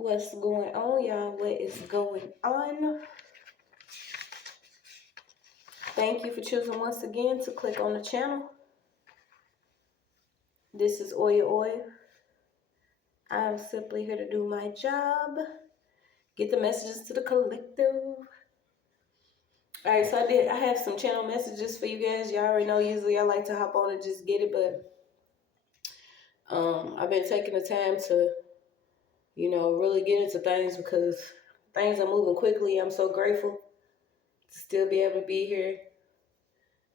What's going on, y'all? What is going on? Thank you for choosing once again to click on the channel. This is OYAOY. I'm simply here to do my job, get the messages to the collective. Alright, so I have some channel messages for you guys. Y'all already know usually I like to hop on and just get it, but I've been taking the time to, really get into things because things are moving quickly. I'm so grateful to still be able to be here,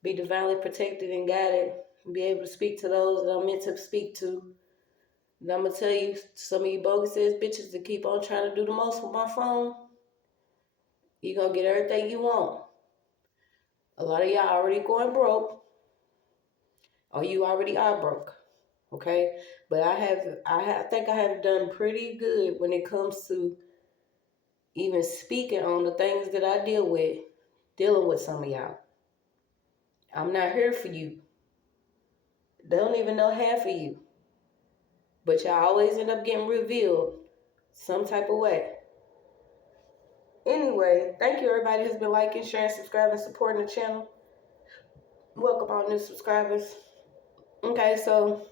be divinely protected and guided, and be able to speak to those that I'm meant to speak to. And I'm going to tell you, some of you bogus ass bitches that keep on trying to do the most with my phone, you're going to get everything you want. A lot of y'all already going broke, or you already are broke, okay? But I think I have done pretty good when it comes to even speaking on the things that I dealing with some of y'all. I'm not here for you. They don't even know half of you. But y'all always end up getting revealed some type of way. Anyway, thank you everybody who's been liking, sharing, subscribing, supporting the channel. Welcome all new subscribers. Okay, so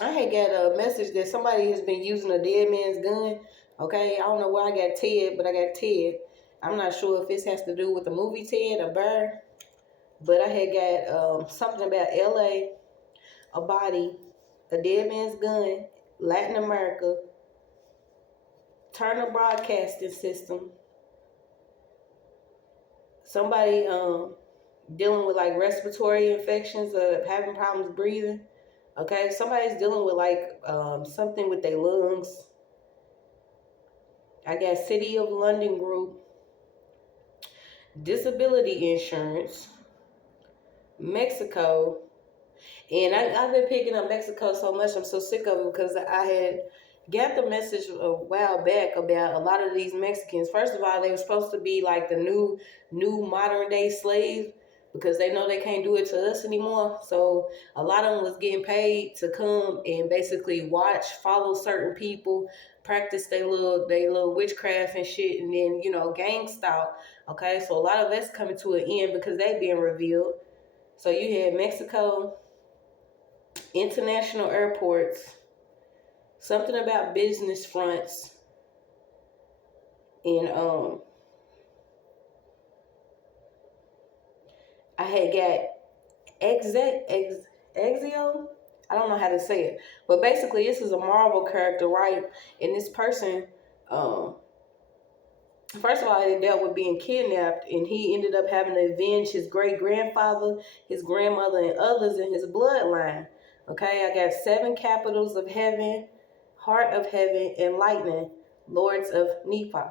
I had got a message that somebody has been using a dead man's gun. Okay, I don't know where I got Ted, but I got Ted. I'm not sure if this has to do with the movie Ted or Burr, but I had got something about LA, a body, a dead man's gun, Latin America, Turner Broadcasting System, somebody dealing with like respiratory infections, having problems breathing. Okay, somebody's dealing with like something with their lungs. I got City of London Group, disability insurance, Mexico. And I've been picking up Mexico so much, I'm so sick of it because I had got the message a while back about a lot of these Mexicans. First of all, they were supposed to be like the new modern day slaves because they know they can't do it to us anymore. So a lot of them was getting paid to come and basically watch, follow certain people, practice their little witchcraft and shit, and then, gang style. Okay, so a lot of that's coming to an end because they being revealed. So you had Mexico, international airports, something about business fronts, and I had got Exio. I don't know how to say it, but basically this is a Marvel character, right? And this person, first of all, he dealt with being kidnapped, and he ended up having to avenge his great-grandfather, his grandmother, and others in his bloodline. Okay, I got 7 capitals of heaven, heart of heaven, enlightening, lords of Nephi.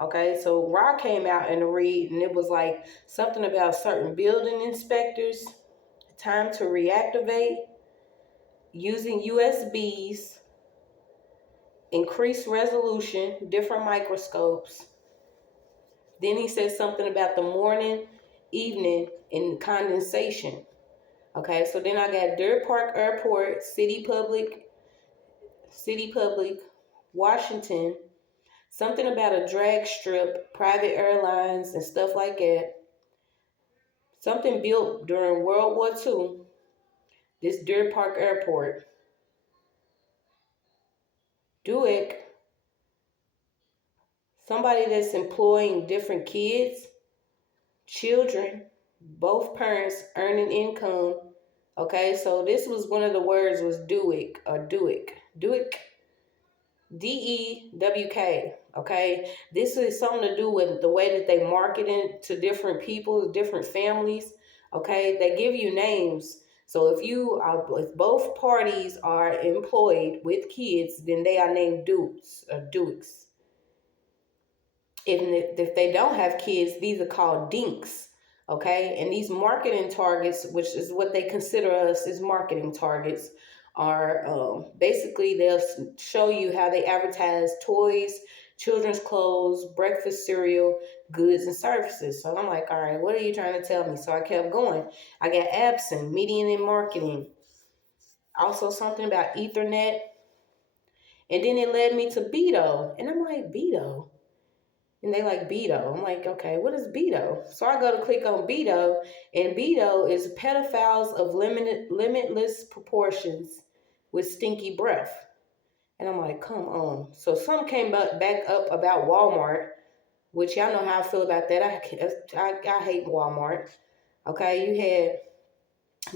Okay, so Ra came out in the read, and it was like something about certain building inspectors, time to reactivate, using USBs, increased resolution, different microscopes. Then he said something about the morning, evening, and condensation. Okay, so then I got Deer Park Airport, City Public, Washington, something about a drag strip, private airlines, and stuff like that. Something built during World War II, this Deer Park Airport. Duick, somebody that's employing different kids, children, both parents earning income. Okay, so this was one of the words was Duick or Duick. DEWK. Okay, this is something to do with the way that they market it to different people, different families. Okay, they give you names. So if both parties are employed with kids, then they are named Dukes or Dukes. If they don't have kids, these are called Dinks. Okay, and these marketing targets, which is what they consider us as marketing targets, are basically they'll show you how they advertise toys, children's clothes, breakfast cereal, goods, and services. So I'm like, all right, what are you trying to tell me? So I kept going. I got absent, media and marketing. Also something about Ethernet And then it led me to Beto. And I'm like, Beto? And they like Beto. I'm like, okay, what is Beto? So I go to click on Beto, and Beto is pedophiles of limitless proportions with stinky breath. And I'm like, come on. So some came back up about Walmart, which y'all know how I feel about that. I hate Walmart. Okay, you had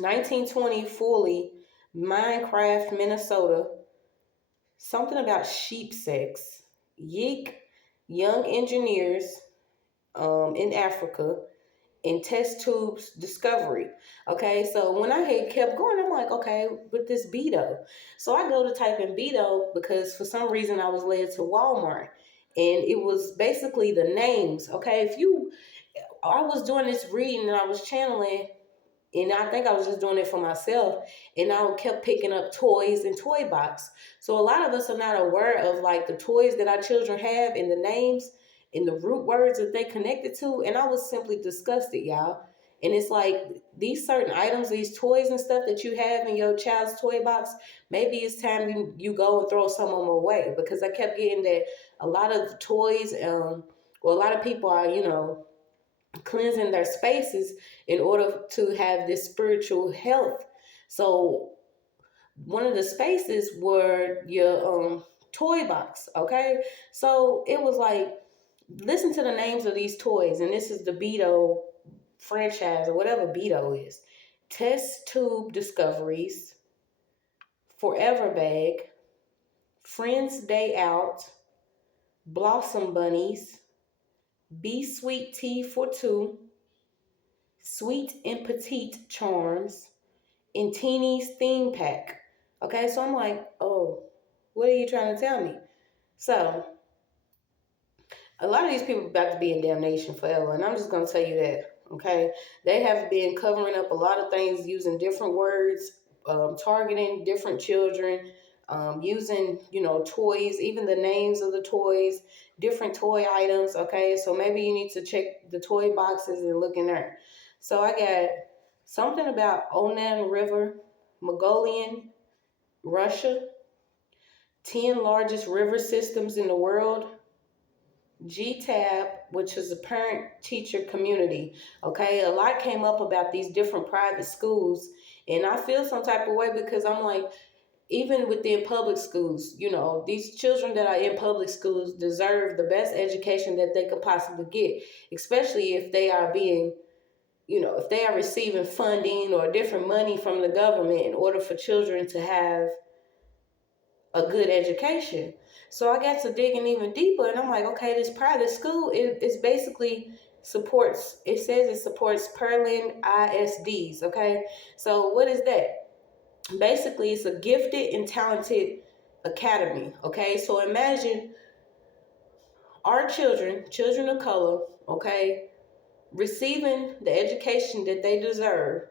1920 Foley, Minecraft, Minnesota. Something about sheep sex. Yeek, young engineers in Africa, in test tubes discovery. Okay, so when I had kept going, I'm like, okay, with this Beto. So I go to type in Beto because for some reason I was led to Walmart. And it was basically the names. Okay, I was doing this reading and I was channeling, and I think I was just doing it for myself. And I kept picking up toys and toy box. So a lot of us are not aware of like the toys that our children have and the names and the root words that they connected to. And I was simply disgusted, y'all. And it's like these certain items, these toys and stuff that you have in your child's toy box, maybe it's time you go and throw some of them away. Because I kept getting that a lot of toys, a lot of people are, cleansing their spaces in order to have this spiritual health. So one of the spaces were your toy box. Okay, so it was like, listen to the names of these toys, and this is the Beto franchise or whatever Beto is. Test Tube Discoveries, Forever Bag, Friends Day Out, Blossom Bunnies, Be Sweet Tea for Two, Sweet and Petite Charms, and Teeny's Theme Pack. Okay, so I'm like, oh, what are you trying to tell me? So a lot of these people are about to be in damnation forever, and I'm just going to tell you that. Okay, they have been covering up a lot of things using different words, targeting different children, using toys, even the names of the toys, different toy items. Okay, so maybe you need to check the toy boxes and look in there. So I got something about Onan River, Mongolian, Russia, 10 largest river systems in the world, GTAB, which is a parent-teacher community. Okay, a lot came up about these different private schools, and I feel some type of way because I'm like, even within public schools, these children that are in public schools deserve the best education that they could possibly get, especially if they are being, if they are receiving funding or different money from the government in order for children to have a good education. So I got to digging even deeper, and I'm like, okay, this private school is basically supports. It says it supports Perlin ISDs. Okay, so what is that? Basically, it's a gifted and talented academy. Okay, so imagine our children of color, okay, receiving the education that they deserve,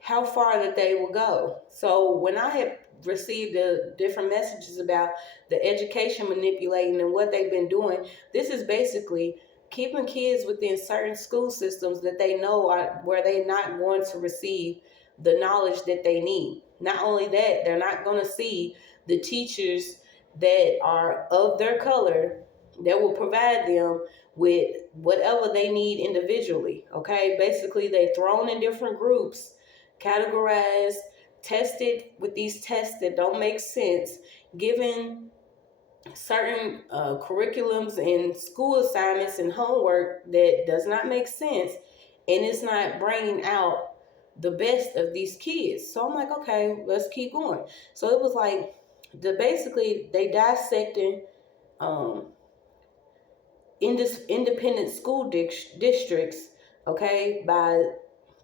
how far that they will go. So when I had received the different messages about the education manipulating and what they've been doing, this is basically keeping kids within certain school systems that they know are where they're not going to receive the knowledge that they need. Not only that, they're not going to see the teachers that are of their color that will provide them with whatever they need individually. Okay, basically they thrown in different groups, categorized, tested with these tests that don't make sense, given certain curriculums and school assignments and homework that does not make sense, and it's not bringing out the best of these kids. So I'm like, okay, let's keep going. So it was like basically they dissecting independent school districts, okay, by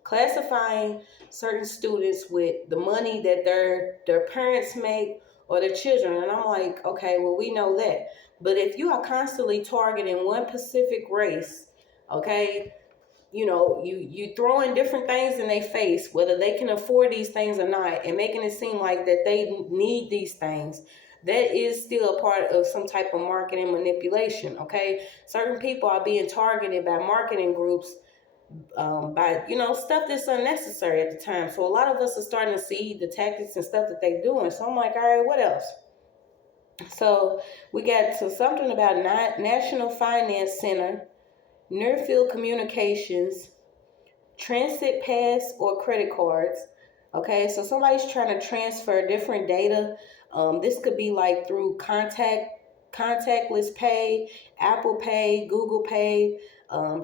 classifying certain students with the money that their parents make or their children. And I'm like, okay, well, we know that. But if you are constantly targeting one specific race, okay, you throwing different things in their face, whether they can afford these things or not, and making it seem like that they need these things, that is still a part of some type of marketing manipulation. Okay, certain people are being targeted by marketing groups by stuff that's unnecessary at the time. So a lot of us are starting to see the tactics and stuff that they're doing. So I'm like, all right, what else? So we got to something about National Finance Center, near field communications, transit pass or credit cards. Okay, so somebody's trying to transfer different data. This could be like through contactless pay, Apple Pay, Google Pay,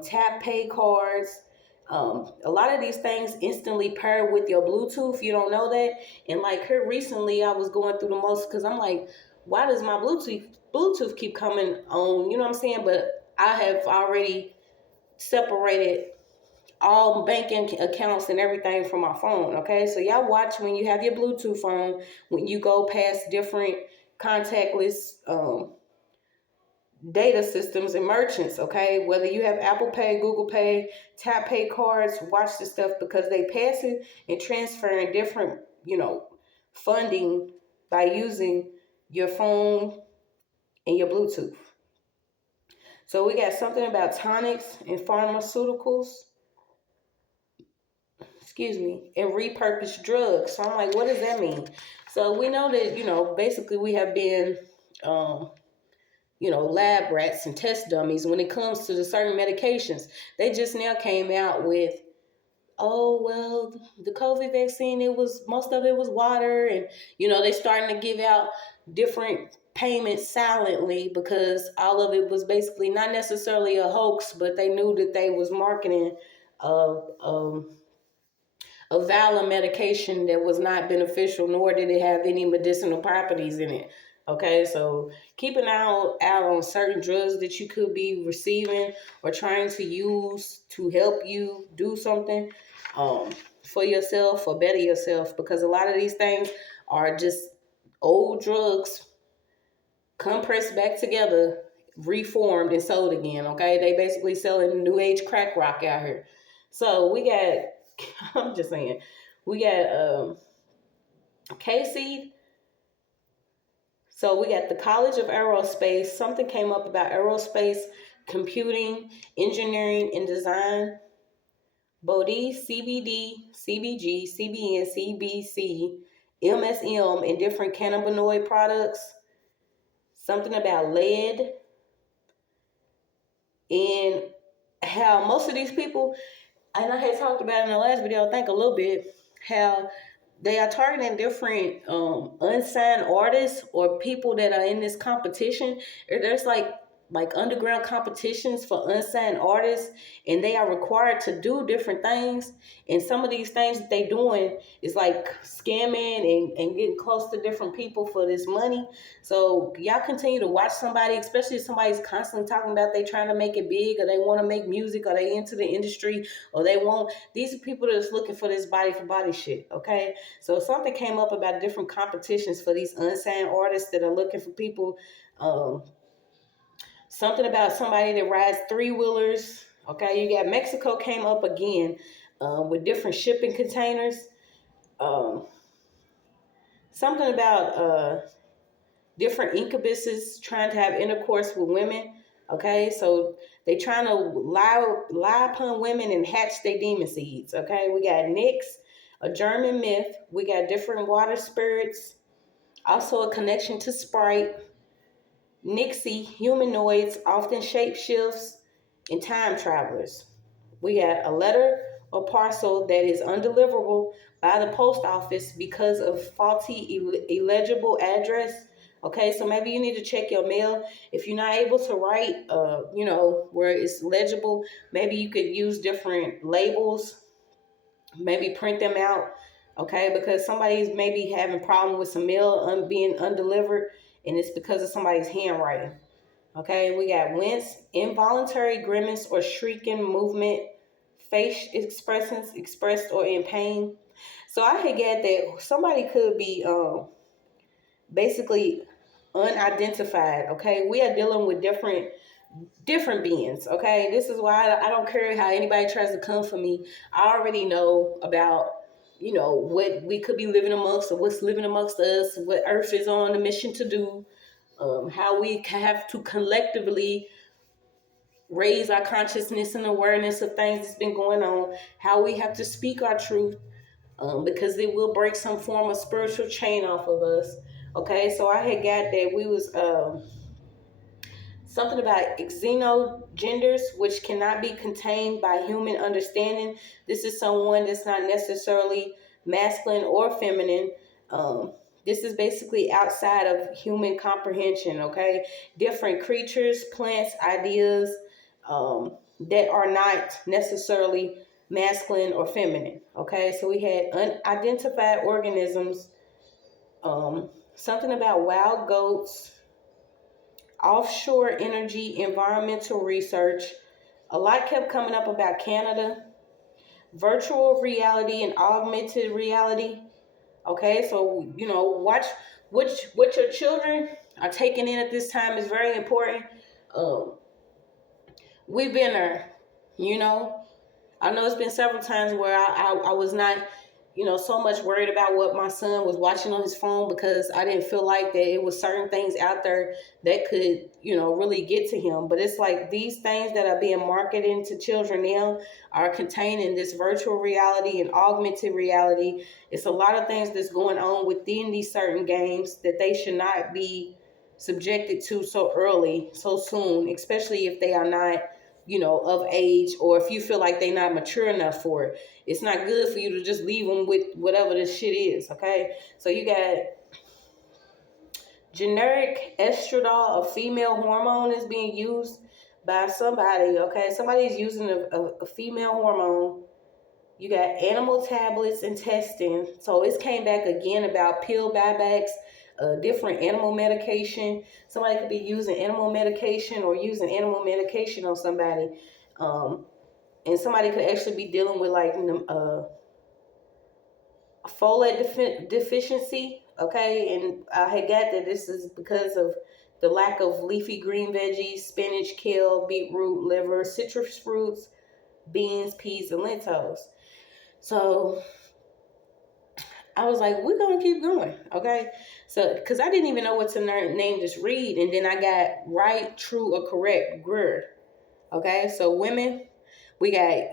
tap pay cards. A lot of these things instantly pair with your Bluetooth. You don't know that. And like here recently, I was going through the most because I'm like, why does my Bluetooth keep coming on? You know what I'm saying? But I have already separated all banking accounts and everything from my phone. Okay, so y'all watch when you have your Bluetooth on, when you go past different contactless data systems and merchants. Okay, whether you have Apple Pay, Google Pay, tap pay cards, watch this stuff because they pass it and transferring different, funding by using your phone and your Bluetooth. So we got something about tonics and pharmaceuticals, and repurposed drugs. So I'm like, what does that mean? So we know that, basically we have been, um, lab rats and test dummies when it comes to the certain medications. They just now came out with, oh, well, the COVID vaccine, most of it was water. And, they starting to give out different payments silently because all of it was basically not necessarily a hoax, but they knew that they was marketing a valid medication that was not beneficial, nor did it have any medicinal properties in it. Okay, so keep an eye out on certain drugs that you could be receiving or trying to use to help you do something for yourself or better yourself, because a lot of these things are just old drugs compressed back together, reformed and sold again. Okay, they basically selling new age crack rock out here. So we got, I'm just saying, we got Casey. So we got the College of Aerospace. Something came up about aerospace, computing, engineering, and design. Bodhi, CBD, CBG, CBN, CBC, MSM, and different cannabinoid products. Something about lead, and how most of these people, and I had talked about in the last video, I think a little bit, how they are targeting different unsigned artists or people that are in this competition. Or there's like underground competitions for unsigned artists, and they are required to do different things. And some of these things that they doing is like scamming and getting close to different people for this money. So y'all continue to watch somebody, especially if somebody's constantly talking about they trying to make it big, or they want to make music, or they into the industry, or they want, these are people that's looking for this body for body shit. Okay, so something came up about different competitions for these unsigned artists that are looking for people. Something about somebody that rides three wheelers. Okay, you got Mexico came up again with different shipping containers. Um, Something about different incubuses trying to have intercourse with women. Okay, so they trying to lie upon women and hatch their demon seeds. Okay, we got Nyx, a German myth. We got different water spirits. Also a connection to Sprite. Nixie, humanoids, often shapeshifts, and time travelers. We got a letter or parcel that is undeliverable by the post office because of faulty illegible address. Okay, so maybe you need to check your mail. If you're not able to write, where it's legible, maybe you could use different labels, maybe print them out. Okay, because somebody's maybe having problem with some mail being undelivered, and it's because of somebody's handwriting. Okay, we got wince, involuntary grimace or shrieking movement, face expressions expressed or in pain. So I had get that somebody could be basically unidentified. Okay, we are dealing with different beings. Okay, this is why I don't care how anybody tries to come for me. I already know about what we could be living amongst, or what's living amongst us, what Earth is on a mission to do, how we have to collectively raise our consciousness and awareness of things that's been going on, how we have to speak our truth, because it will break some form of spiritual chain off of us. Okay, so I had got that we was something about xenogenders, which cannot be contained by human understanding. This is someone that's not necessarily masculine or feminine. Um, this is basically outside of human comprehension, okay? Different creatures, plants, ideas that are not necessarily masculine or feminine, okay? So we had unidentified organisms, something about wild goats, offshore energy, environmental research. A lot kept coming up about Canada, virtual reality and augmented reality. Okay, so watch what your children are taking in at this time is very important. Um, we've been there, you know. I know it's been several times where I was not, so much worried about what my son was watching on his phone because I didn't feel like that it was certain things out there that could, really get to him. But it's like these things that are being marketed to children now are containing this virtual reality and augmented reality. It's a lot of things that's going on within these certain games that they should not be subjected to so early, so soon, especially if they are not of age, or if you feel like they're not mature enough for it. It's not good for you to just leave them with whatever this shit is, okay? So you got generic estradiol, a female hormone, is being used by somebody, okay? Somebody's using a female hormone. You got animal tablets and testing. So it's came back again about pill buybacks, different animal medication. Somebody could be using animal medication or using animal medication on somebody. And somebody could actually be dealing with like a folate deficiency. Okay, and I had got that this is because of the lack of leafy green veggies, spinach, kale, beetroot, liver, citrus fruits, beans, peas, and lentils. So I was like, we're gonna keep going, okay? So, because I didn't even know what to name this read, and then I got right, true, or correct, Greer. Okay, so women, we got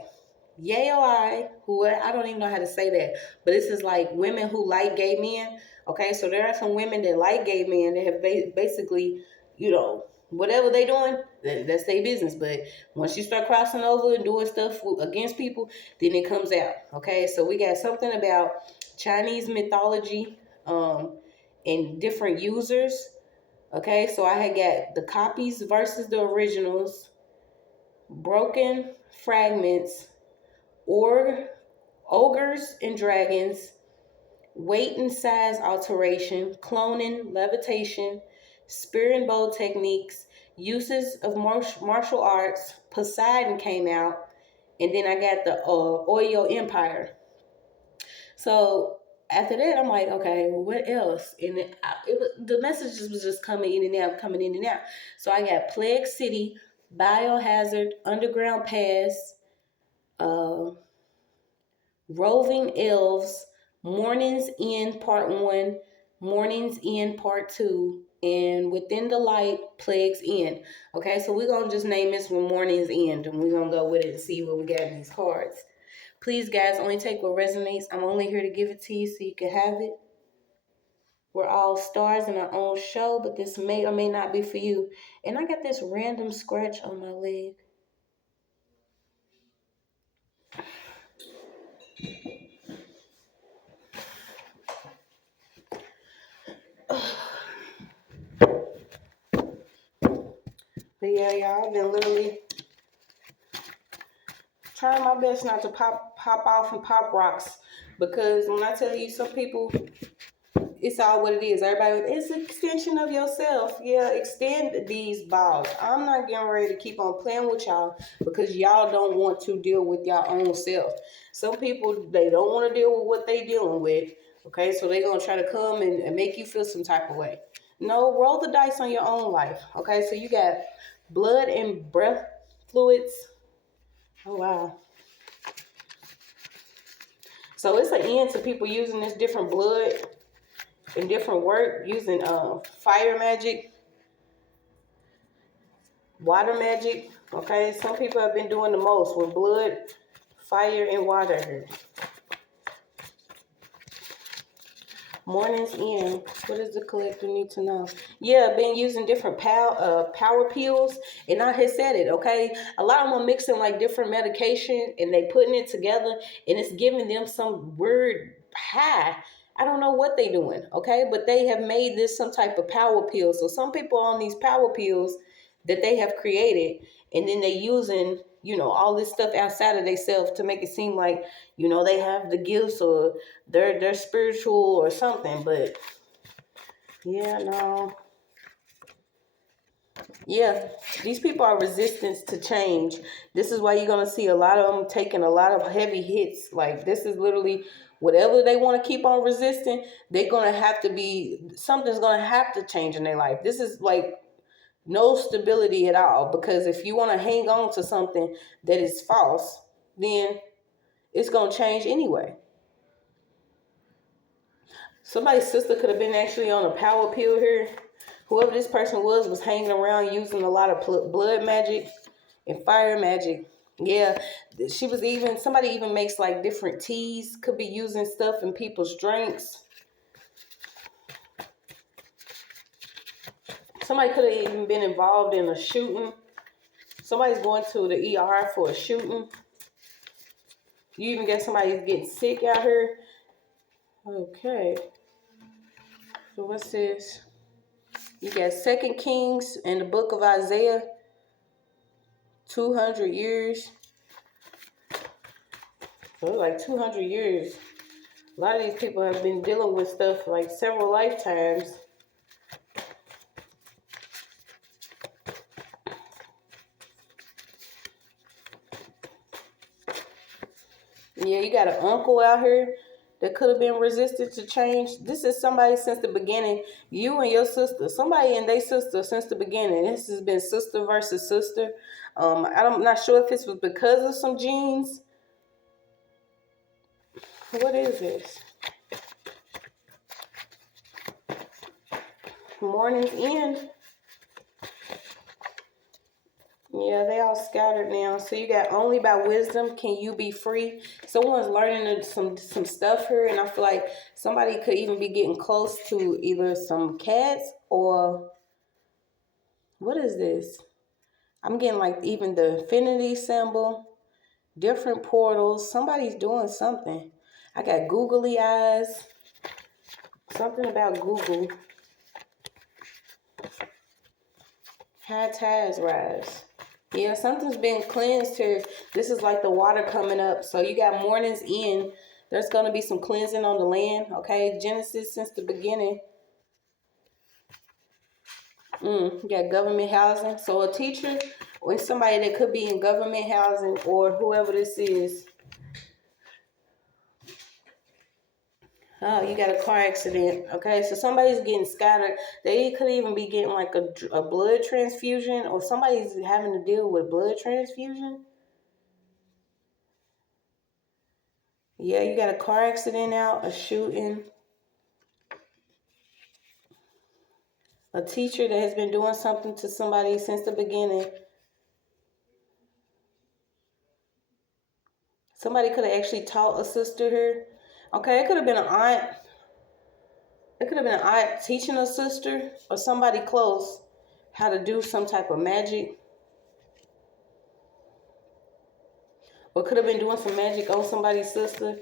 UNSOLVED, who I don't even know how to say that, but this is like women who like gay men. Okay, so there are some women that like gay men that have basically, whatever they doing, that's their business. But once you start crossing over and doing stuff against people, then it comes out. Okay, so we got something about Chinese mythology, and different users. Okay, so I had got the copies versus the originals, broken fragments, ogres and dragons, weight and size alteration, cloning, levitation, spear and bow techniques, uses of martial arts. Poseidon came out, and then I got the OYAOY Empire. So after that, I'm like, okay, well, what else? And the messages was just coming in and out, coming in and out. So I got Plague City, Biohazard, Underground Pass, uh, Roving Elves, Mournings End Part 1, Mournings End Part 2, and Within the Light, Plagues End. Okay, so we're going to just name this one Mournings End, and we're going to go with it and see what we got in these cards. Please, guys, only take what resonates. I'm only here to give it to you so you can have it. We're all stars in our own show, but this may or may not be for you. And I got this random scratch on my leg. But yeah, y'all, I've been literally trying my best not to pop off and pop rocks, because when I tell you, some people, it's all what it is. Everybody, it's an extension of yourself. Yeah, extend these balls. I'm not getting ready to keep on playing with y'all because y'all don't want to deal with your own self. Some people, they don't want to deal with what they dealing with. Okay, so they're gonna try to come and make you feel some type of way. No, roll the dice on your own life. Okay, so you got blood and breath fluids. Oh wow. So it's an end to people using this different blood and different work, using fire magic, water magic. Okay, some people have been doing the most with blood, fire, and water. Mornings in. What does the collector need to know? Yeah, been using different power pills, and I had said it. Okay, a lot of them are mixing like different medication, and they putting it together, and it's giving them some weird high. I don't know what they doing. Okay, but they have made this some type of power pill. So some people on these power pills that they have created, and then they using all this stuff outside of themselves to make it seem like they have the gifts or they're spiritual or something. But yeah, no, yeah, these people are resistant to change. This is why you're gonna see a lot of them taking a lot of heavy hits. Like, this is literally whatever they want to keep on resisting, they're gonna have to be something's gonna have to change in their life. This is like no stability at all, because if you want to hang on to something that is false, then it's gonna change anyway. Somebody's sister could have been actually on a power pill here. Whoever this person was hanging around using a lot of blood magic and fire magic. Yeah, she was even, somebody even makes like different teas, could be using stuff in people's drinks. Somebody could have even been involved in a shooting. Somebody's going to the ER for a shooting. You even get somebody getting sick out here. Okay. So what's this? You got 2 Kings and the book of Isaiah. 200 years. So like 200 years. A lot of these people have been dealing with stuff like several lifetimes. Yeah, you got an uncle out here that could have been resistant to change. This is somebody since the beginning. You and your sister, somebody and their sister since the beginning. This has been sister versus sister. I'm not sure if this was because of some genes. What is this? Mournings end. Yeah, they all scattered now. So you got only by wisdom can you be free. Someone's learning some stuff here, and I feel like somebody could even be getting close to either some cats or what is this? I'm getting like even the infinity symbol, different portals. Somebody's doing something. I got googly eyes. Something about Google. High tides rise. Yeah, something's been cleansed here. This is like the water coming up. So you got mornings in. There's going to be some cleansing on the land. Okay, Genesis since the beginning. You got government housing. So a teacher or somebody that could be in government housing or whoever this is. Oh, you got a car accident. Okay, so somebody's getting scattered. They could even be getting like a blood transfusion, or somebody's having to deal with blood transfusion. Yeah, you got a car accident out, a shooting. A teacher that has been doing something to somebody since the beginning. Somebody could have actually taught a sister here. Okay, it could have been an aunt. It could have been an aunt teaching a sister or somebody close how to do some type of magic. Or could have been doing some magic on somebody's sister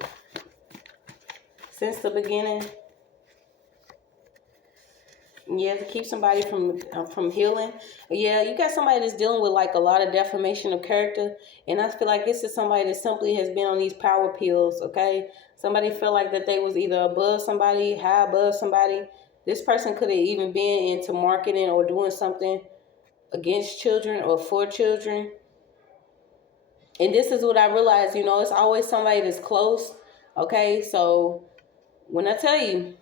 since the beginning. Yeah, to keep somebody from healing. Yeah, you got somebody that's dealing with like a lot of defamation of character, and I feel like this is somebody that simply has been on these power pills. Okay, somebody felt like that they was either above somebody, high above somebody. This person could have even been into marketing or doing something against children or for children. And this is what I realized. It's always somebody that's close. Okay, so when I tell you,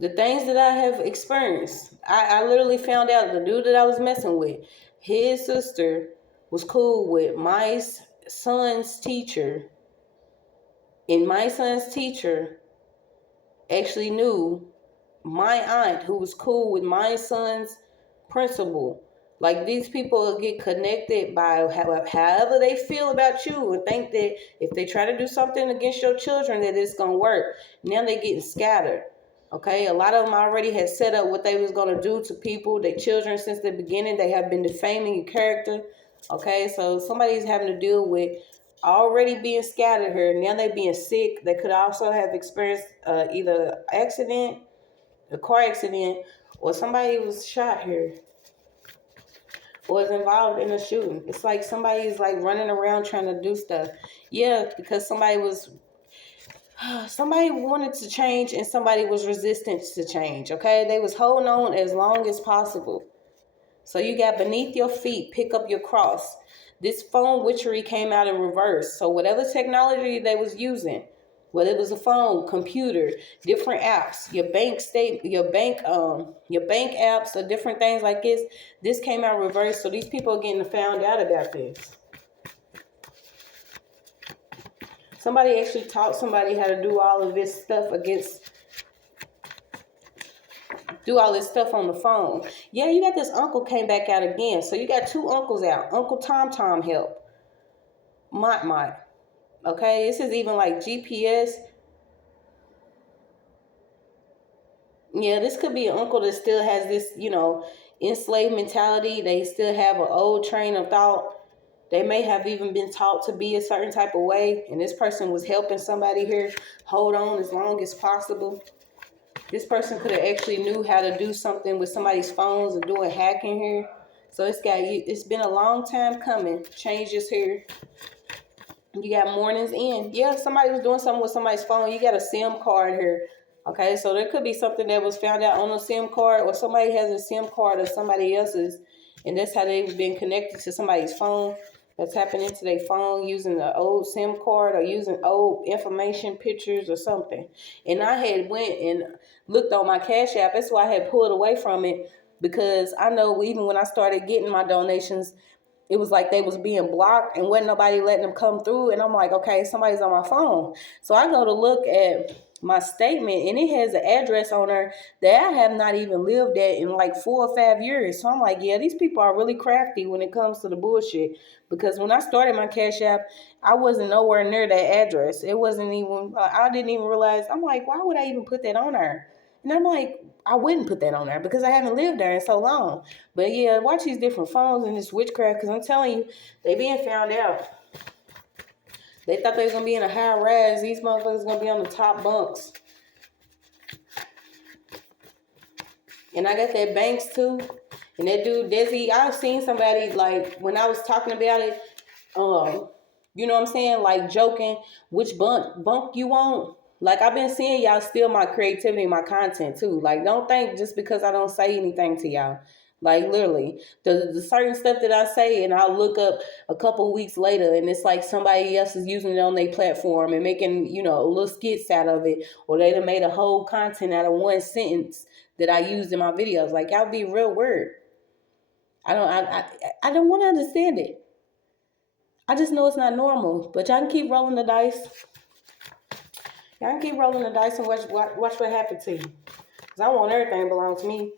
the things that I have experienced, I literally found out the dude that I was messing with, his sister was cool with my son's teacher. And my son's teacher actually knew my aunt, who was cool with my son's principal. Like, these people get connected by however they feel about you, and think that if they try to do something against your children, that it's gonna work. Now they getting scattered. Okay, a lot of them already had set up what they was gonna do to people, their children, since the beginning. They have been defaming your character. Okay, so somebody's having to deal with already being scattered here. Now they being sick. They could also have experienced either accident, a car accident, or somebody was shot here, was involved in a shooting. It's like somebody's like running around trying to do stuff. Yeah, because somebody wanted to change and somebody was resistant to change. Okay, they was holding on as long as possible. So you got beneath your feet, pick up your cross. This phone witchery came out in reverse. So whatever technology they was using, whether it was a phone, computer, different apps, your bank apps, or different things like this came out reverse. So these people are getting found out about this. Somebody actually taught somebody how to do all of this stuff on the phone. Yeah, you got this uncle came back out again. So you got two uncles out. Uncle Tom help. Mott. Okay, this is even like GPS. Yeah, this could be an uncle that still has this, enslaved mentality. They still have an old train of thought. They may have even been taught to be a certain type of way, and this person was helping somebody here hold on as long as possible. This person could have actually knew how to do something with somebody's phones and doing hacking here. So it's been a long time coming. Changes here. You got Mournings in. Yeah, somebody was doing something with somebody's phone. You got a SIM card here. Okay, so there could be something that was found out on a SIM card, or somebody has a SIM card of somebody else's, and that's how they've been connected to somebody's phone. That's tapping into their phone using the old SIM card or using old information, pictures, or something. And I had went and looked on my Cash App. That's why I had pulled away from it, because I know even when I started getting my donations, it was like they was being blocked and wasn't nobody letting them come through. And I'm like, okay, somebody's on my phone. So I go to look at my statement, and it has an address on there that I have not even lived at in like 4 or 5 years. So I'm like, yeah, these people are really crafty when it comes to the bullshit. Because when I started my Cash App, I wasn't nowhere near that address. It wasn't even, I didn't even realize. I'm like, why would I even put that on there? And I'm like, I wouldn't put that on there because I haven't lived there in so long. But yeah, watch these different phones and this witchcraft, because I'm telling you, they being found out. They thought they was going to be in a high rise. These motherfuckers going to be on the top bunks. And I got that Banks too. And that dude, Desi, I've seen somebody, like, when I was talking about it, you know what I'm saying? Like, joking, which bunk you want? Like, I've been seeing y'all steal my creativity and my content too. Like, don't think just because I don't say anything to y'all. Like, literally, the certain stuff that I say, and I'll look up a couple weeks later, and it's like somebody else is using it on their platform and making, little skits out of it, or they done made a whole content out of one sentence that I used in my videos. Like, y'all be real weird. I don't want to understand it. I just know it's not normal. But y'all can keep rolling the dice. Y'all can keep rolling the dice and watch what happens to you. Because I want everything to belong to me.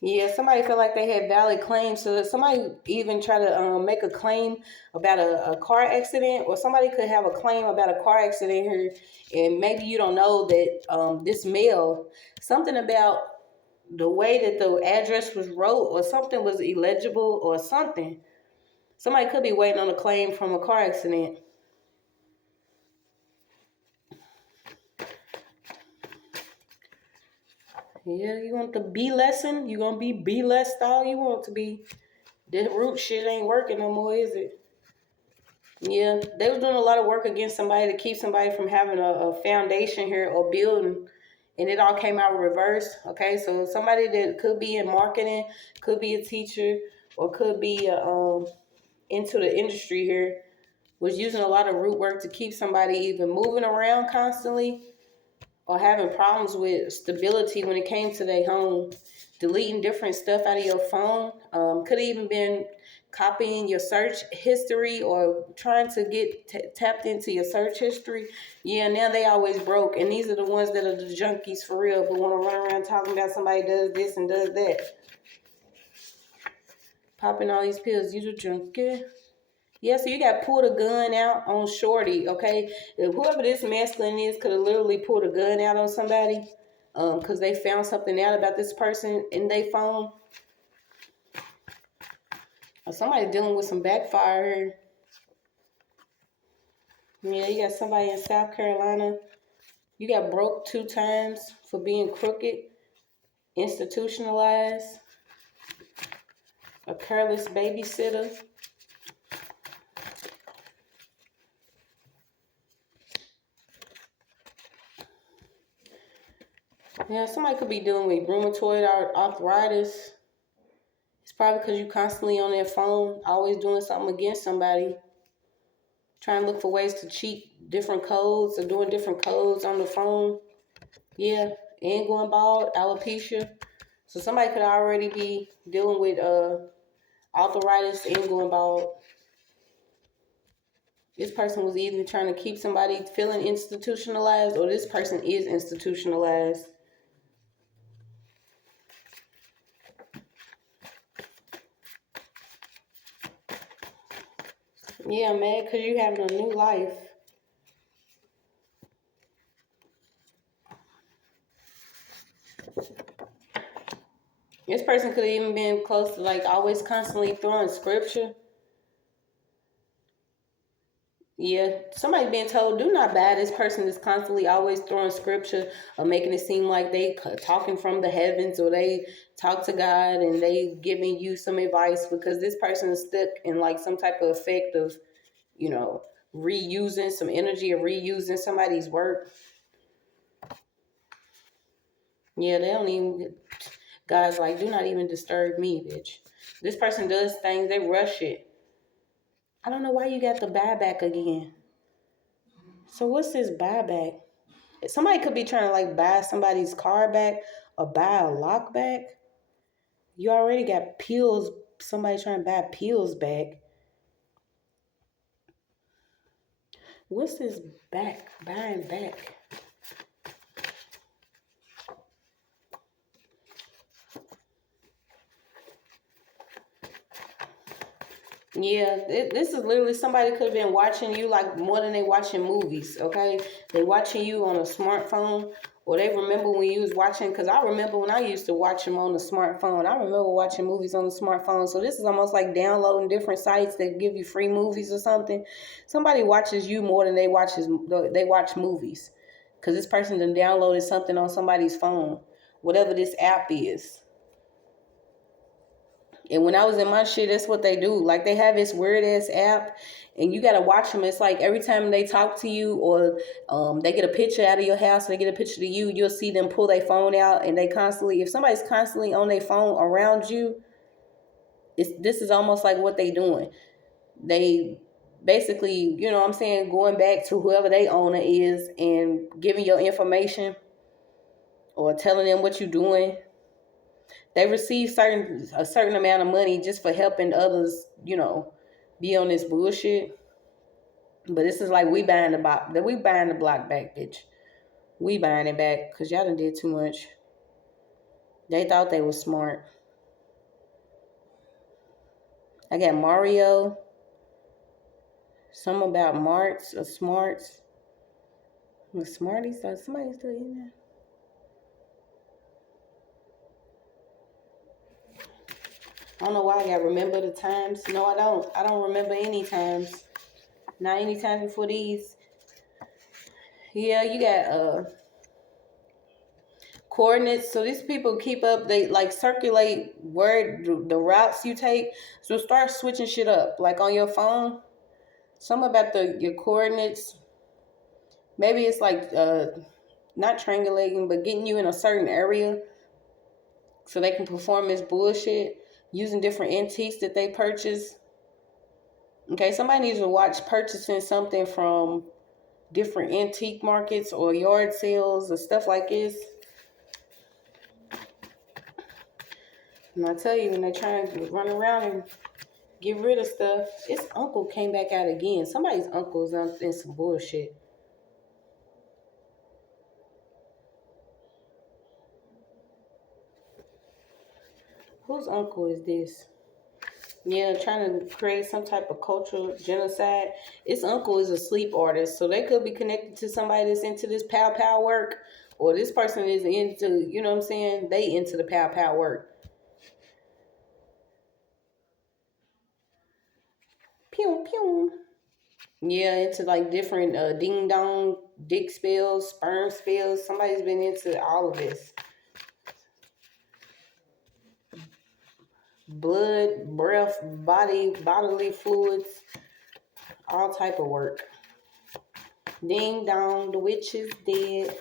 Yeah, somebody felt like they had valid claims. So somebody even try to make a claim about a car accident, or somebody could have a claim about a car accident here, and maybe you don't know that this mail, something about the way that the address was wrote, or something was illegible, or something. Somebody could be waiting on a claim from a car accident. Yeah, you want the B lesson? You gonna be B lessed all you want to be. That root shit ain't working no more, is it? Yeah, they was doing a lot of work against somebody to keep somebody from having a foundation here or building, and it all came out reverse. Okay, so somebody that could be in marketing, could be a teacher, or could be into the industry here, was using a lot of root work to keep somebody even moving around constantly, or having problems with stability when it came to their home. deleting different stuff out of your phone. Could have even been copying your search history or trying to get tapped into your search history. Yeah, now they always broke. And these are the ones that are the junkies for real, who want to run around talking about somebody does this and does that. Popping all these pills, you the junkie. Yeah, so you got pulled a gun out on Shorty, okay? If whoever this masculine is could have literally pulled a gun out on somebody because they found something out about this person in their phone. Or somebody dealing with some backfire. Yeah, you got somebody in South Carolina. You got broke 2 times for being crooked, institutionalized, a careless babysitter. Yeah, somebody could be dealing with rheumatoid arthritis. It's probably because you constantly on their phone, always doing something against somebody, trying to look for ways to cheat different codes or doing different codes on the phone. Yeah, and going bald, alopecia. So somebody could already be dealing with arthritis and going bald. This person was either trying to keep somebody feeling institutionalized, or this person is institutionalized. Yeah, man, because you having a new life. This person could have even been close to like always constantly throwing scripture. Yeah, somebody being told, do not buy. This person is constantly always throwing scripture or making it seem like they talking from the heavens, or they talk to God and they giving you some advice, because this person is stuck in like some type of effect of, you know, reusing some energy or reusing somebody's work. Yeah, they don't even, God's like, do not even disturb me, bitch. This person does things, they rush it. I don't know why you got the buyback again. So what's this buyback? Somebody could be trying to like buy somebody's car back or buy a lock back. You already got pills. Somebody trying to buy pills back. What's this back? Buying back. Yeah, this is literally somebody could have been watching you like more than they watching movies, okay? They watching you on a smartphone, or they remember when you was watching, because I remember when I used to watch them on the smartphone. I remember watching movies on the smartphone. So this is almost like downloading different sites that give you free movies or something. Somebody watches you more than they watch movies, because this person done downloaded something on somebody's phone, whatever this app is. And when I was in my shit, that's what they do. Like, they have this weird ass app, and you gotta watch them. It's like every time they talk to you, or they get a picture out of your house, they get a picture of you, you'll see them pull their phone out, and they constantly, if somebody's constantly on their phone around you, this is almost like what they doing. They basically, you know what I'm saying, going back to whoever they owner is and giving your information or telling them what you're doing. They receive a certain amount of money just for helping others, you know, be on this bullshit. But this is like, we buying the block back, bitch. We buying it back because y'all done did too much. They thought they was smart. I got Mario. Something about Marts or Smarts. The Smarties. Somebody still in there? I don't know why I got remember the times. No, I don't. I don't remember any times. Not any times before these. Yeah, you got coordinates. So these people keep up, they like circulate where the routes you take. So start switching shit up. Like on your phone, something about your coordinates. Maybe it's like not triangulating, but getting you in a certain area so they can perform this bullshit using different antiques that they purchase. Okay, somebody needs to watch purchasing something from different antique markets or yard sales or stuff like this. And I tell you, when they try and run around and get rid of stuff, its uncle came back out again. Somebody's uncle is in some bullshit. Whose uncle is this? Yeah, trying to create some type of cultural genocide. Its uncle is a sleep artist, so they could be connected to somebody that's into this pow pow work, or this person is into, you know what I'm saying? They into the pow pow work. Pew pew. Yeah, into like different ding dong, dick spells, sperm spells. Somebody's been into all of this. Blood, breath, bodily fluids, all type of work. Ding dong, the witch is dead.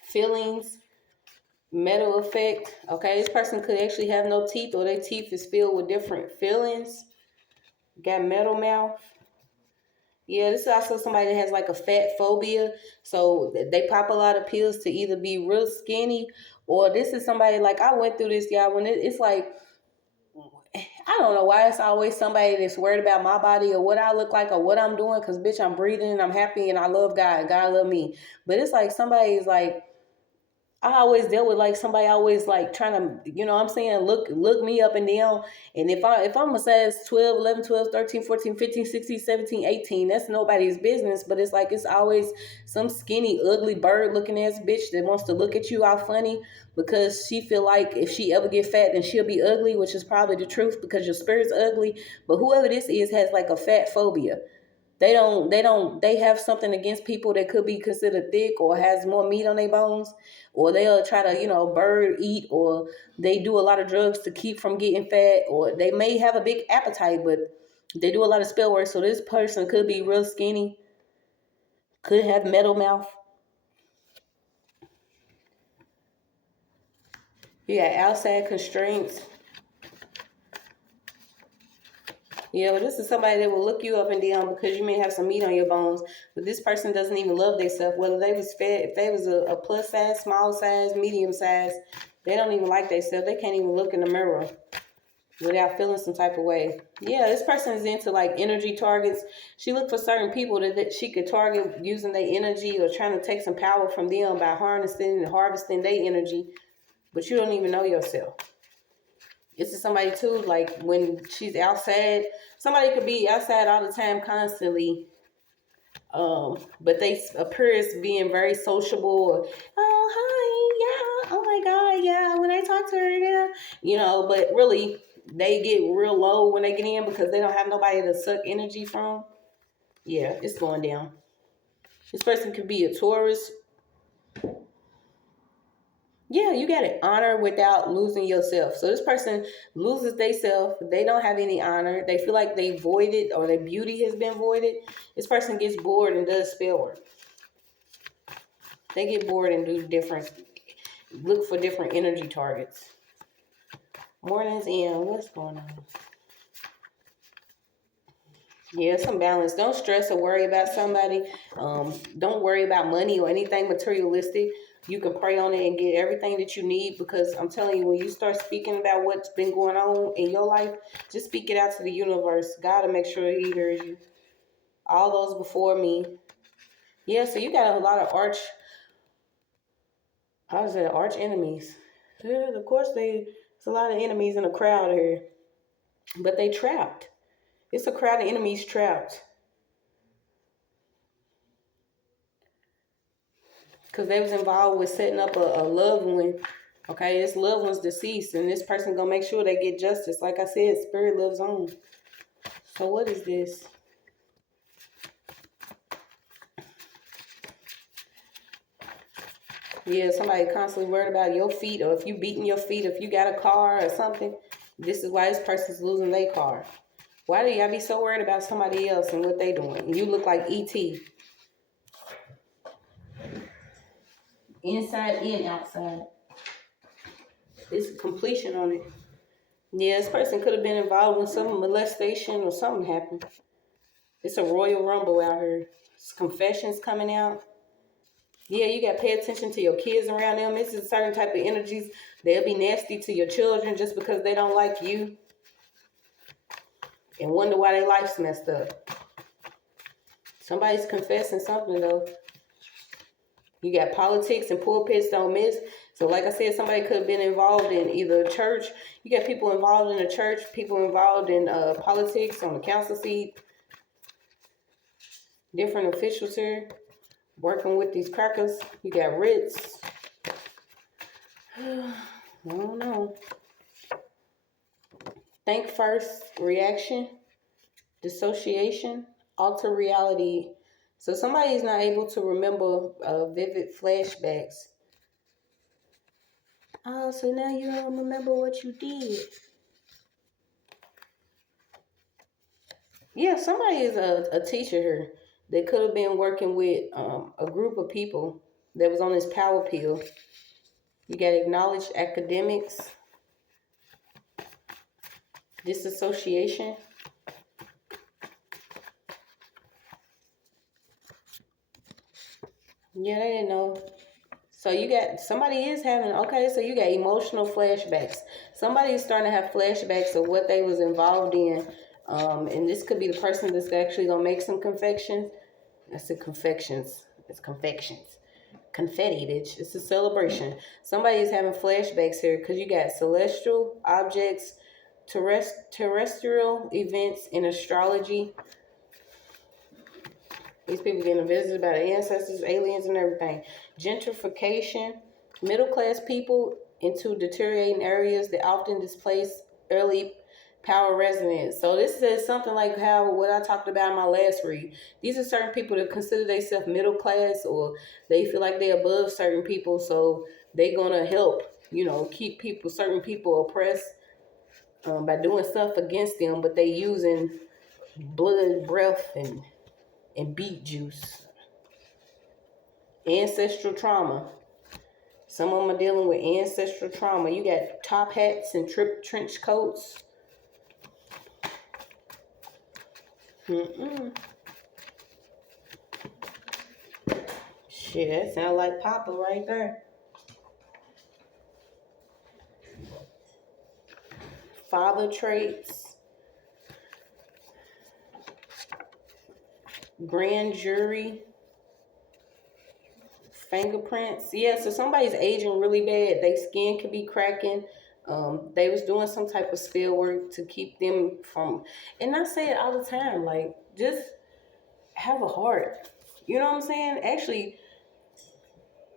Feelings, metal effect. Okay, this person could actually have no teeth, or their teeth is filled with different feelings. Got metal mouth. Yeah, this is also somebody that has like a fat phobia. So they pop a lot of pills to either be real skinny, or this is somebody like, I went through this, y'all, when it's like, I don't know why it's always somebody that's worried about my body or what I look like or what I'm doing. Because, bitch, I'm breathing and I'm happy and I love God and God love me. But it's like somebody's like, I always dealt with like somebody always like trying to, you know what I'm saying, look me up and down. And if I'm a size 12, 11, 12, 13, 14, 15, 16, 17, 18, that's nobody's business. But it's like it's always some skinny, ugly bird looking ass bitch that wants to look at you all funny because she feel like if she ever get fat then she'll be ugly, which is probably the truth because your spirit's ugly. But whoever this is has like a fat phobia. They have something against people that could be considered thick or has more meat on their bones, or they'll try to, bird eat, or they do a lot of drugs to keep from getting fat, or they may have a big appetite, but they do a lot of spell work. So this person could be real skinny, could have metal mouth. You got outside constraints. Yeah, but this is somebody that will look you up and down because you may have some meat on your bones. But this person doesn't even love themselves. Whether they was fat, if they was a plus size, small size, medium size, they don't even like themselves. They can't even look in the mirror without feeling some type of way. Yeah, this person is into like energy targets. She looked for certain people that she could target using their energy or trying to take some power from them by harnessing and harvesting their energy. But you don't even know yourself. This is somebody too, like when she's outside, somebody could be outside all the time constantly, but they appear as being very sociable. Or, oh, hi, yeah, oh my God, yeah, when I talk to her, yeah, but really they get real low when they get in because they don't have nobody to suck energy from. Yeah, it's going down. This person could be a Taurus. Yeah, you got to honor without losing yourself. So this person loses themselves. They don't have any honor. They feel like they voided or their beauty has been voided. This person gets bored and does spell work. They get bored and look for different energy targets. Mournings in. What's going on? Yeah, some balance. Don't stress or worry about somebody. Don't worry about money or anything materialistic. You can pray on it and get everything that you need, because I'm telling you, when you start speaking about what's been going on in your life, just speak it out to the universe. God will make sure he hears you. All those before me. Yeah, so you got a lot of arch enemies. Yeah, of course there's a lot of enemies in the crowd here. But they trapped. It's a crowd of enemies trapped. Because they was involved with setting up a loved one. Okay, this loved one's deceased, and this person gonna make sure they get justice. Like I said, spirit lives on. So what is this? Yeah, somebody constantly worried about your feet, or if you beating your feet, if you got a car or something. This is why this person's losing their car. Why do y'all be so worried about somebody else and what they doing? You look like E.T. Inside and outside. It's completion on it. Yeah, this person could have been involved in some molestation or something happened. It's a royal rumble out here. It's confessions coming out. Yeah, you got to pay attention to your kids around them. This is a certain type of energies. They'll be nasty to your children just because they don't like you and wonder why their life's messed up. Somebody's confessing something, though. You got politics and pulpits don't miss. So like I said, somebody could have been involved in either church. You got people involved in the church, people involved in politics on the council seat, different officials here working with these crackers. You got writs. I don't know. Think first, reaction, dissociation, alter reality. So somebody is not able to remember vivid flashbacks. Oh, so now you don't remember what you did. Yeah, somebody is a teacher here. They could have been working with a group of people that was on this power pill. You got acknowledged academics, disassociation. Yeah, they didn't know. So you got, somebody is having, okay, so you got emotional flashbacks. Somebody is starting to have flashbacks of what they was involved in. And this could be the person that's actually going to make some confections. I said confections. It's confections. Confetti, bitch. It's a celebration. Somebody is having flashbacks here because you got celestial objects, terrestrial events in astrology. These people getting visited by the ancestors, aliens, and everything. Gentrification, middle-class people into deteriorating areas that often displace early power residents. So this is something like how what I talked about in my last read. These are certain people that consider themselves middle class, or they feel like they're above certain people, so they're gonna help, keep people, certain people oppressed by doing stuff against them, but they using blood, breath, and beet juice. Ancestral trauma. Some of them are dealing with ancestral trauma. You got top hats and trench coats. Shit, that sounds like Papa right there. Father traits. Grand jury. Fingerprints. Yeah, so somebody's aging really bad. Their skin could be cracking. They was doing some type of spell work to keep them from, and I say it all the time, like, just have a heart. You know what I'm saying? Actually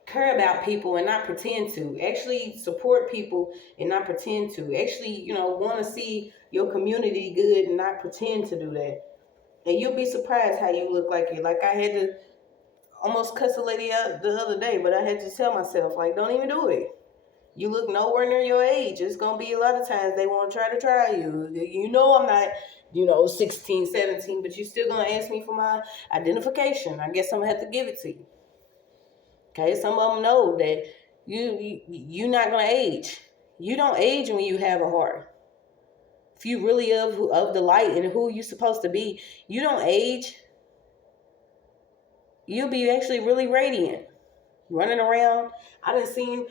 care about people and not pretend to. Actually support people and not pretend to. Actually, want to see your community good and not pretend to do that. And you'll be surprised how you look like you. Like I had to almost cuss a lady out the other day, but I had to tell myself, like, don't even do it. You look nowhere near your age. It's going to be a lot of times they want to try you. I'm not, 16, 17, but you still going to ask me for my identification. I guess I'm going to have to give it to you. Okay, some of them know that you're not going to age. You don't age when you have a heart. If you really of the light and who you're supposed to be, you don't age. You'll be actually really radiant. Running around. I done seen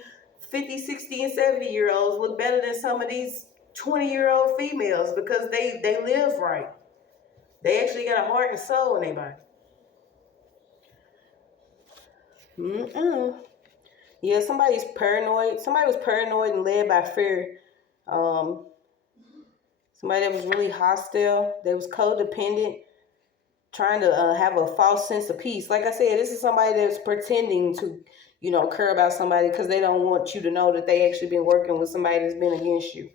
50, 60, and 70-year-olds look better than some of these 20-year-old females because they live right. They actually got a heart and soul in their body. Yeah, somebody's paranoid. Somebody was paranoid and led by fear. Somebody that was really hostile. They was codependent, trying to have a false sense of peace. Like I said, this is somebody that's pretending to, care about somebody because they don't want you to know that they actually been working with somebody that's been against you.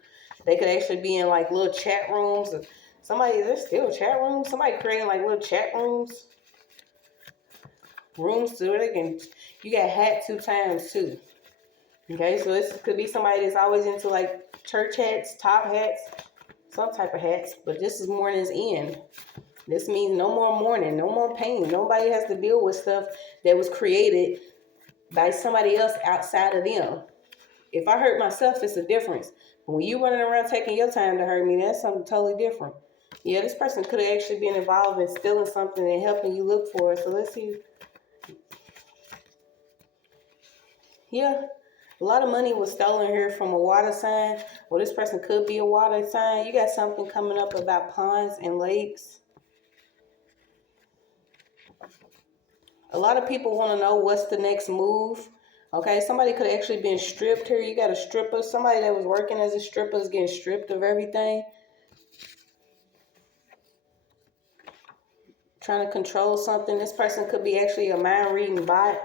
They could actually be in like little chat rooms. There's still chat rooms. Somebody creating like little chat rooms. Rooms so they can, you got hat 2 times too. Okay, so this could be somebody that's always into like church hats, top hats, some type of hats. But this is mourning's end. This means no more mourning, no more pain. Nobody has to deal with stuff that was created by somebody else outside of them. If I hurt myself, it's a difference. But when you running around taking your time to hurt me, that's something totally different. Yeah, this person could have actually been involved in stealing something and helping you look for it. So let's see. Yeah, a lot of money was stolen here from a water sign. Well, this person could be a water sign. You got something coming up about ponds and lakes. A lot of people want to know what's the next move. Okay, somebody could have actually been stripped here. You got a stripper. Somebody that was working as a stripper is getting stripped of everything. Trying to control something. This person could be actually a mind reading bot.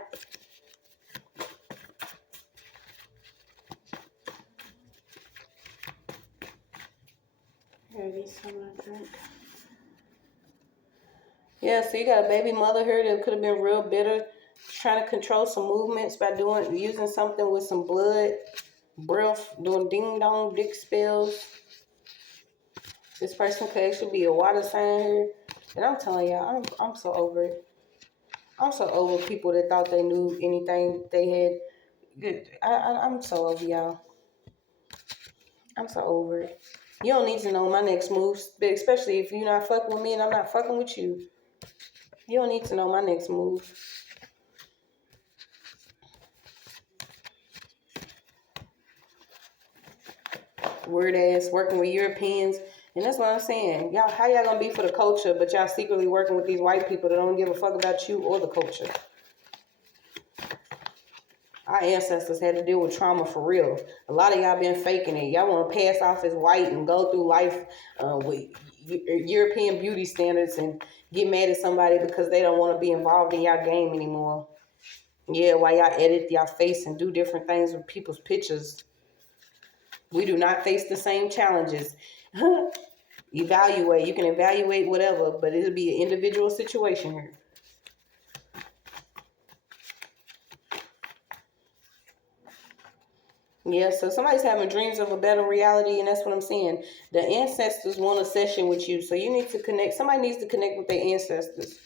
Here, these some I drink. Yeah, so you got a baby mother here that could have been real bitter, trying to control some movements by using something with some blood, breath, doing ding dong dick spells. This person could actually be a water sign here. And I'm telling y'all, I'm so over it. I'm so over people that thought they knew anything they had. I'm so over y'all. I'm so over it. You don't need to know my next moves, especially if you're not fucking with me and I'm not fucking with you. You don't need to know my next move. Weird ass working with Europeans. And that's what I'm saying. Y'all, how y'all gonna be for the culture, but y'all secretly working with these white people that don't give a fuck about you or the culture? Our ancestors had to deal with trauma for real. A lot of y'all been faking it. Y'all want to pass off as white and go through life with European beauty standards and get mad at somebody because they don't want to be involved in y'all game anymore. Yeah, while y'all edit y'all face and do different things with people's pictures. We do not face the same challenges. Evaluate. You can evaluate whatever, but it'll be an individual situation here. Yeah, so somebody's having dreams of a better reality, and that's what I'm saying. The ancestors want a session with you, so you need to connect. Somebody needs to connect with their ancestors,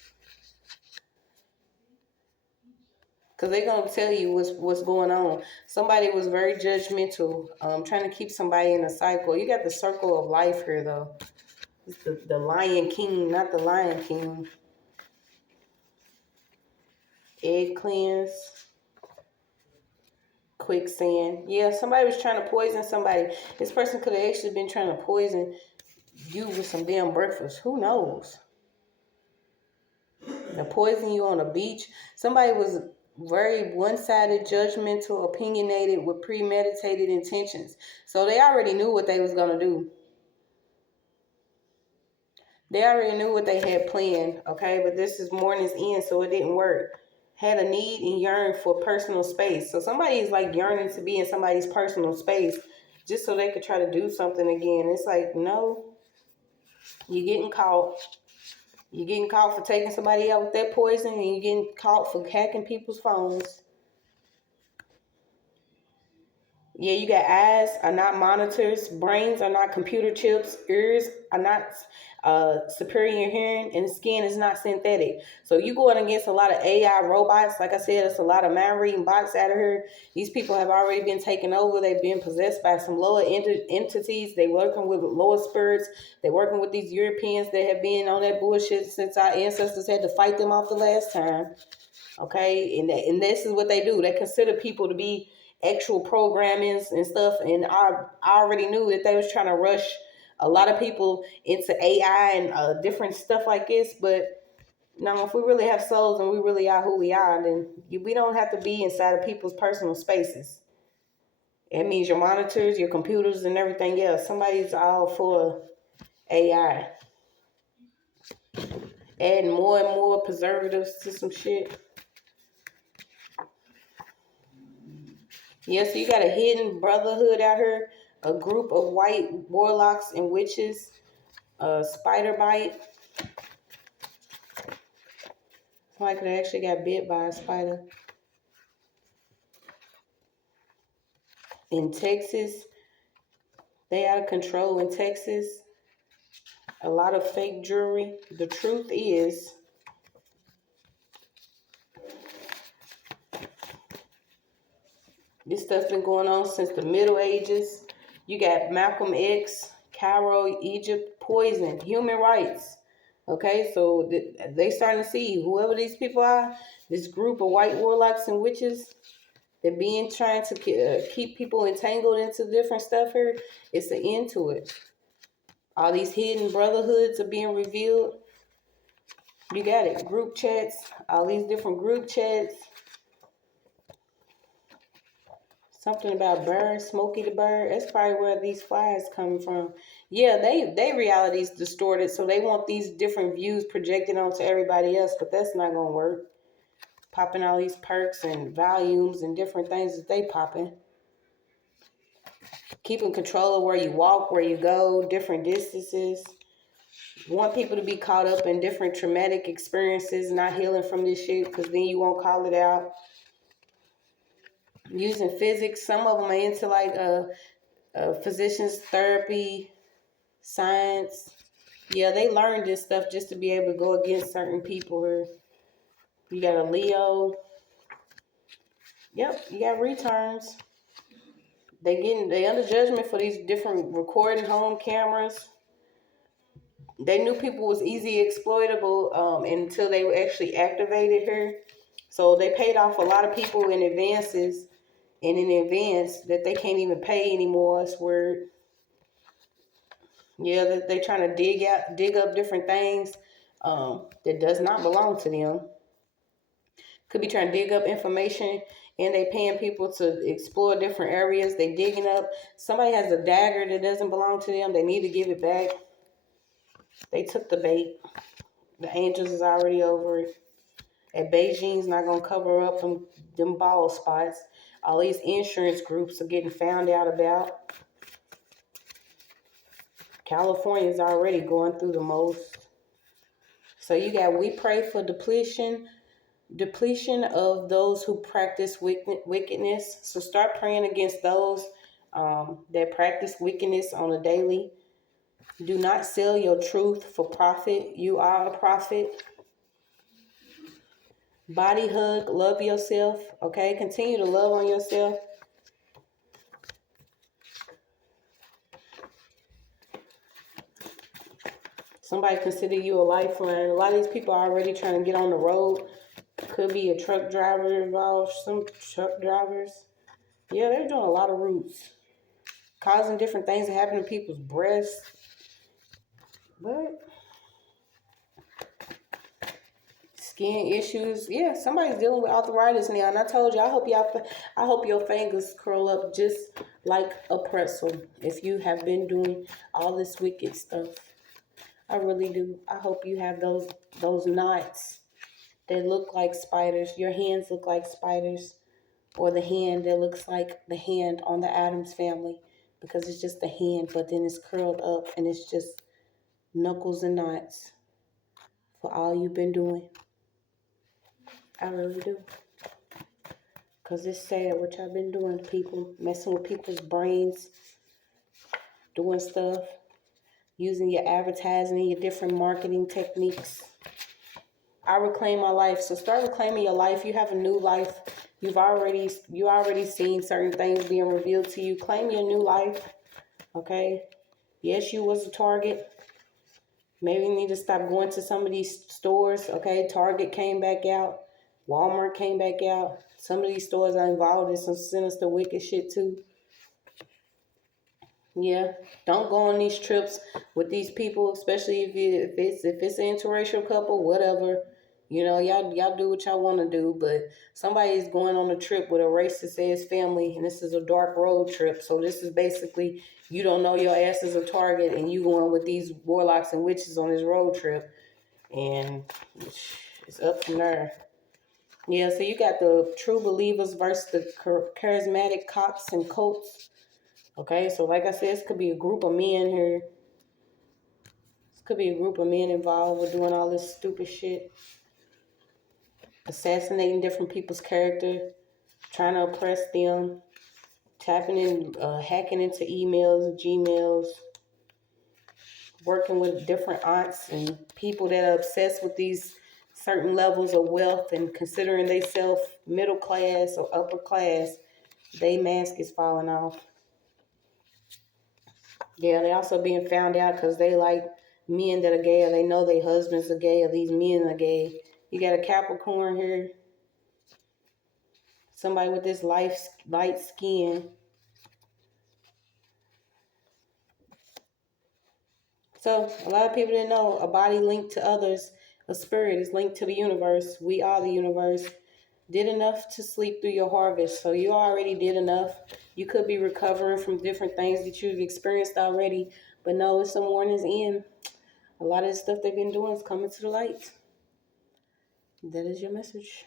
because they're going to tell you what's going on. Somebody was very judgmental, trying to keep somebody in a cycle. You got the circle of life here, though. It's the Lion King, not the Lion King. Egg cleanse. Quicksand. Yeah, somebody was trying to poison somebody. This person could have actually been trying to poison you with some damn breakfast. Who knows? To poison you on a beach. Somebody was very one-sided, judgmental, opinionated with premeditated intentions. So they already knew what they was going to do. They already knew what they had planned, okay? But this is Mournings end, so it didn't work. Had a need and yearn for personal space. So somebody is like yearning to be in somebody's personal space just so they could try to do something again. It's like, no, you're getting caught. You're getting caught for taking somebody out with that poison, and you're getting caught for hacking people's phones. Yeah, you got eyes are not monitors, brains are not computer chips, ears are not superior hearing, and skin is not synthetic. So you going against a lot of AI robots. Like I said, it's a lot of mind reading bots out of here. These people have already been taken over. They've been possessed by some lower entities. They working with lower spirits. They working with these Europeans that have been on that bullshit since our ancestors had to fight them off the last time. Okay, and this is what they do. They consider people to be actual programmings and stuff, and I already knew that they was trying to rush a lot of people into AI and different stuff like this. But now, if we really have souls and we really are who we are, then we don't have to be inside of people's personal spaces. It means your monitors, your computers, and everything else. Somebody's all for AI, adding more and more preservatives to some shit. Yeah, so you got a hidden brotherhood out here, a group of white warlocks and witches, spider bite. Somebody could have actually got bit by a spider. In Texas, they out of control in Texas. A lot of fake jewelry. The truth is, this stuff been going on since the Middle Ages. You got Malcolm X, Cairo, Egypt, poison, human rights. Okay, so they starting to see whoever these people are, this group of white warlocks and witches, They're trying to keep people entangled into different stuff here. It's the end to it. All these hidden brotherhoods are being revealed. You got it. Group chats. All these different group chats. Something about bird, Smokey the Bird. That's probably where these flies come from. Yeah, they reality's distorted, so they want these different views projected onto everybody else, but that's not gonna work. Popping all these perks and volumes and different things that they popping. Keeping control of where you walk, where you go, different distances. Want people to be caught up in different traumatic experiences, not healing from this shit, because then you won't call it out. Using physics. Some of them are into like physicians, therapy, science. Yeah, they learned this stuff just to be able to go against certain people here. You got a Leo. Yep, you got returns. They under judgment for these different recording home cameras. They knew people was easy exploitable until they were actually activated here. So they paid off a lot of people in advances and in advance that they can't even pay anymore. It's weird. Yeah, they trying to dig up different things that does not belong to them. Could be trying to dig up information, and they paying people to explore different areas. They digging up. Somebody has a dagger that doesn't belong to them. They need to give it back. They took the bait. The angels is already over it. And Beijing's not gonna cover up them bald spots. All these insurance groups are getting found out about. California's already going through the most. So you got, we pray for depletion of those who practice wickedness. So start praying against those that practice wickedness on a daily. Do not sell your truth for profit. You are a prophet. Body hug, love yourself. Okay, continue to love on yourself. Somebody consider you a lifeline. A lot of these people are already trying to get on the road. Could be a truck driver involved. Some truck drivers. Yeah, they're doing a lot of routes. Causing different things to happen to people's breasts. But skin issues. Yeah, somebody's dealing with arthritis now. And I told you, I hope your fingers curl up just like a pretzel if you have been doing all this wicked stuff. I really do. I hope you have those knots that look like spiders. Your hands look like spiders. Or the hand that looks like the hand on the Addams Family. Because it's just the hand, but then it's curled up and it's just knuckles and knots for all you've been doing. I really do. Because it's sad what y'all been doing to people. Messing with people's brains. Doing stuff. Using your advertising and your different marketing techniques. I reclaim my life. So start reclaiming your life. You have a new life. You already seen certain things being revealed to you. Claim your new life. Okay? Yes, you was a target. Maybe you need to stop going to some of these stores. Okay? Target came back out. Walmart came back out. Some of these stores are involved in some sinister, wicked shit too. Yeah, don't go on these trips with these people, especially if it's an interracial couple, whatever. You know, y'all do what y'all want to do, but somebody's going on a trip with a racist ass family, and this is a dark road trip. So this is basically, you don't know your ass is a target, and you going with these warlocks and witches on this road trip, and it's up from there. Yeah, so you got the true believers versus the charismatic cocks and cults. Okay, so like I said, this could be a group of men here. This could be a group of men involved with doing all this stupid shit. Assassinating different people's character. Trying to oppress them. Tapping in, hacking into emails, Gmails. Working with different aunts and people that are obsessed with these certain levels of wealth and considering themselves middle class or upper class. They mask is falling off. Yeah, they also being found out because they like men that are gay, or they know their husbands are gay, or these men are gay. You got a Capricorn here. Somebody with this light skin. So a lot of people didn't know a body linked to others, a spirit is linked to the universe. We are the universe. Did enough to sleep through your harvest. So you already did enough. You could be recovering from different things that you've experienced already. But no, it's some warnings in. A lot of the stuff they've been doing is coming to the light. That is your message.